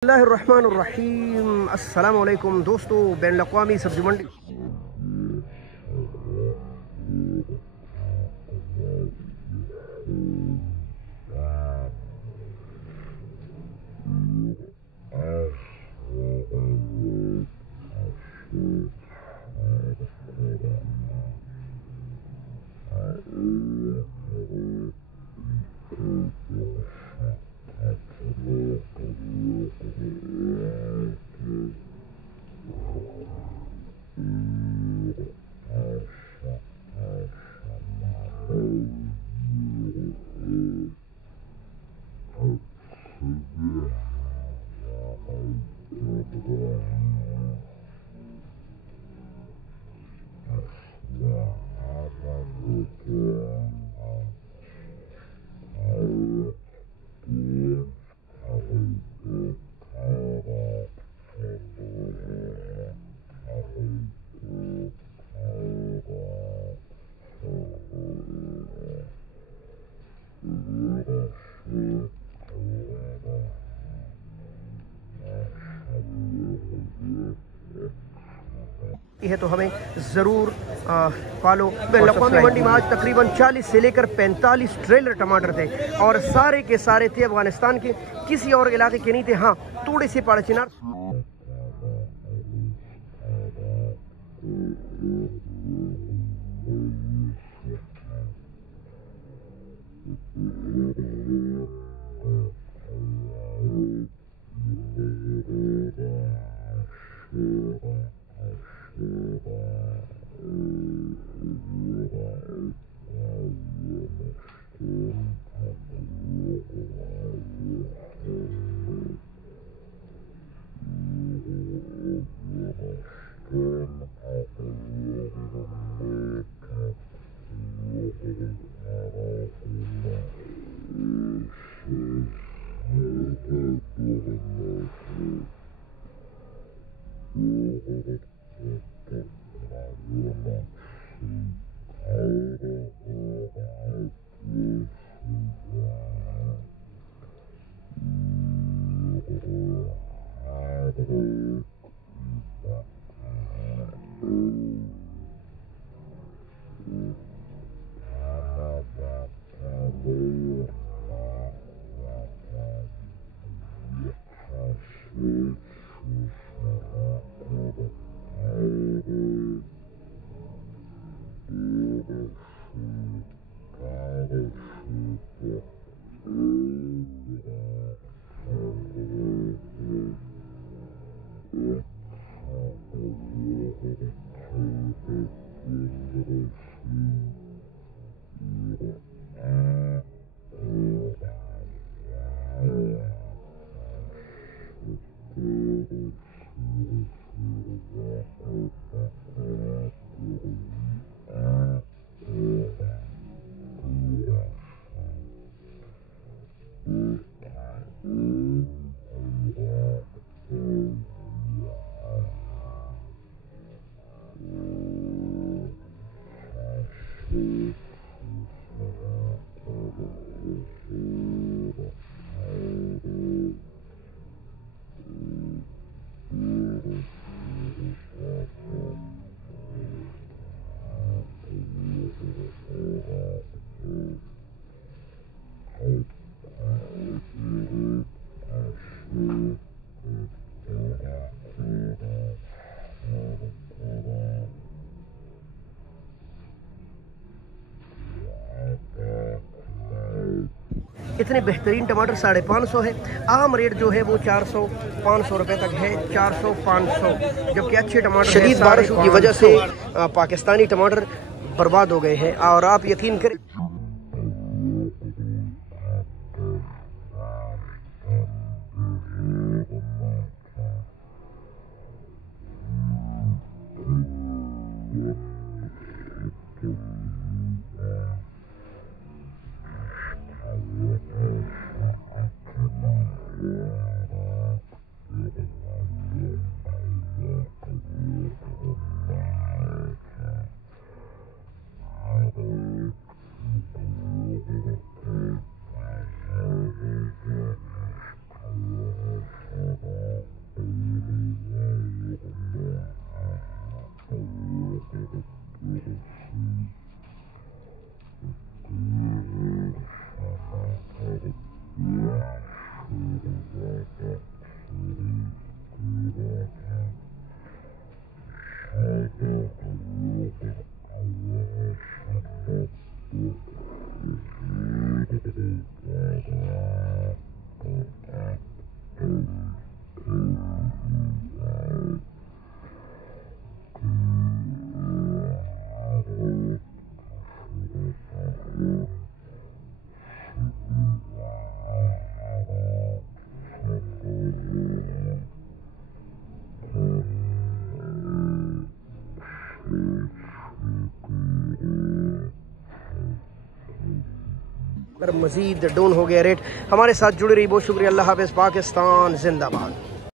बिस्मिल्लाहिर्रहमानिर्रहीम। अस्सलाम वालेकुम दोस्तों, बैन अवी सब्जी मंडी है तो हमें ज़रूर फॉलो। लखनऊ मंडी में आज तकरीबन 40 से लेकर 45 ट्रेलर टमाटर थे और सारे के सारे थे अफगानिस्तान के, किसी और इलाके के नहीं थे। हाँ, थोड़े से पाड़ा चिनार इतने बेहतरीन टमाटर 550 है। आम रेट जो है वो 400-500 रुपए तक है, 400-500। जबकि अच्छे टमाटर शदीद बारिशों की वजह से पाकिस्तानी टमाटर बर्बाद हो गए हैं। और आप यकीन करें मज़ीद डाउन हो गया रेट। हमारे साथ जुड़े रही, बहुत शुक्रिया। अल्लाह हाफ़िज़। पाकिस्तान जिंदाबाद।